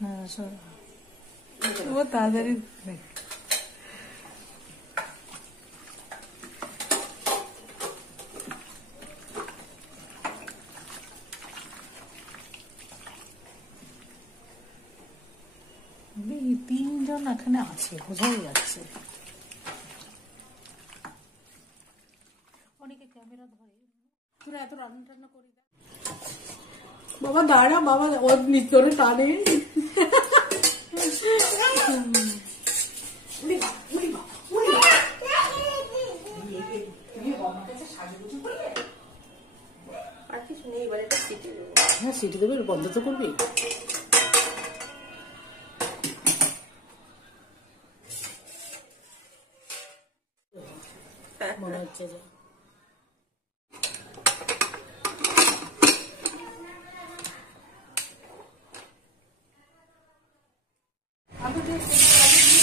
হ্যাঁ ও তাড়াতাড়ি তিনজন এখানে আছে, বোঝাই যাচ্ছে। অনেকে ক্যামেরা ধরে। তোরা এত রান্না টান্না করি বাবা, দাঁড়া বাবা, ওর নিচরে টানে। হ্যাঁ সিটি দেবে, বন্ধ তো করবি। মনে হচ্ছে যে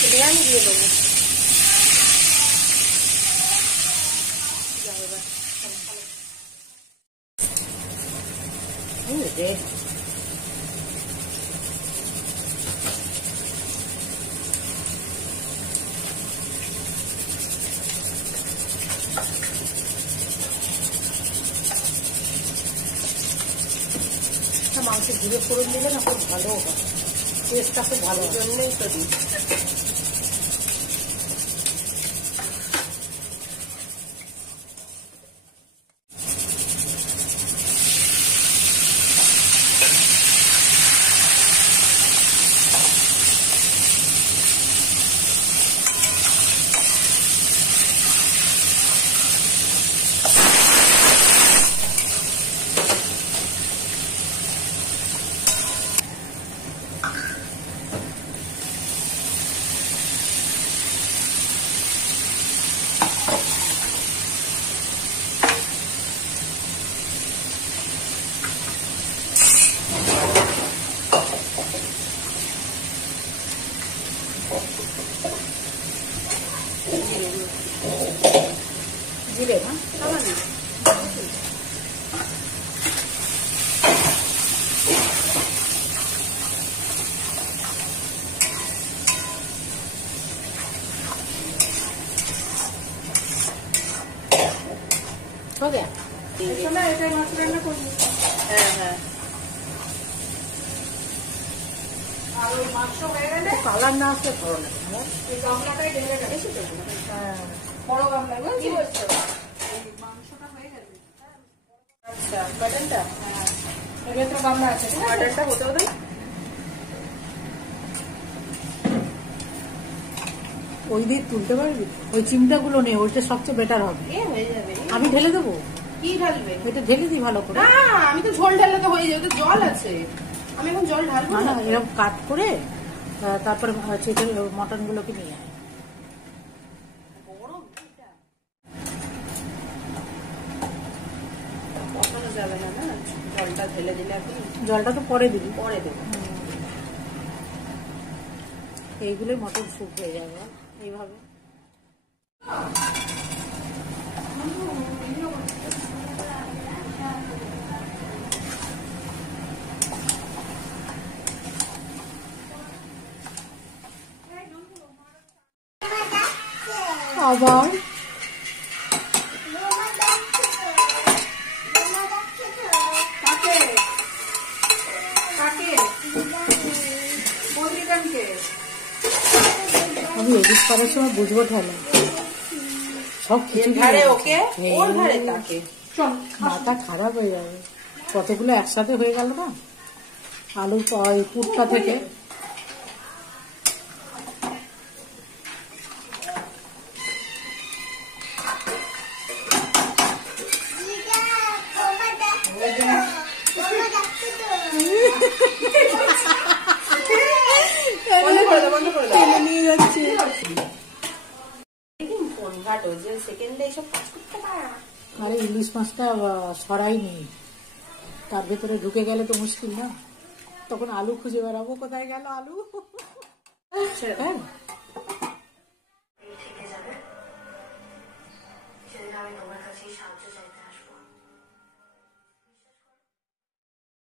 বিরিয়ানি দিয়ে দেবো। মাংসের ঘুরে ফোড়ন দিলে না খুব ভালো হয়, টেস্টটা খুব ভালো, জন্যই তো দিই। জিরে না हो गया। কালার না আসলে ভালো লাগে। গামলাটাই ঢেলে গেছে, বড় গামলা মাংসটা হয়ে গেছে। আচ্ছা বাটনটা, এর ভেতরে গামলা আছে, বাটনটা হতে হতে ওই দিয়ে তুলতে পারবি। ওই চিমটা গুলো নেই, ওইটা সবচেয়ে বেটার হবে। আমি ঢেলে দেবো। কি ঢালবে? এটা ঢেলে দিই ভালো করে। না আমি তো ঝোল ঢাললে তো হয়ে যাবে, জল আছে। আমি এখন জল ঢালবো না, এরকম কাট করে তারপরে মটন গুলোকে নিয়ে আয়। যাবে না না, জলটা ঢেলে দিলে আপনি, জলটা তো পরে দিবি, পরে দেবো। এইগুলোই মটন স্যুপ হয়ে যাবে এইভাবে। আবার আমি এডিট করার সময় বুঝবো ঠেলা সব কিছু মাথা খারাপ হয়ে যাবে। কতগুলো একসাথে হয়ে গেল না আলুর পুরটা থেকে। নিয়ে যাচ্ছে আরে ইলিশ মাছটা সরাইনি, তার ভেতরে ঢুকে গেলে তো মুশকিল না, তখন আলু খুঁজে বেড়াবো কোথায় গেল আলু। হ্যাঁ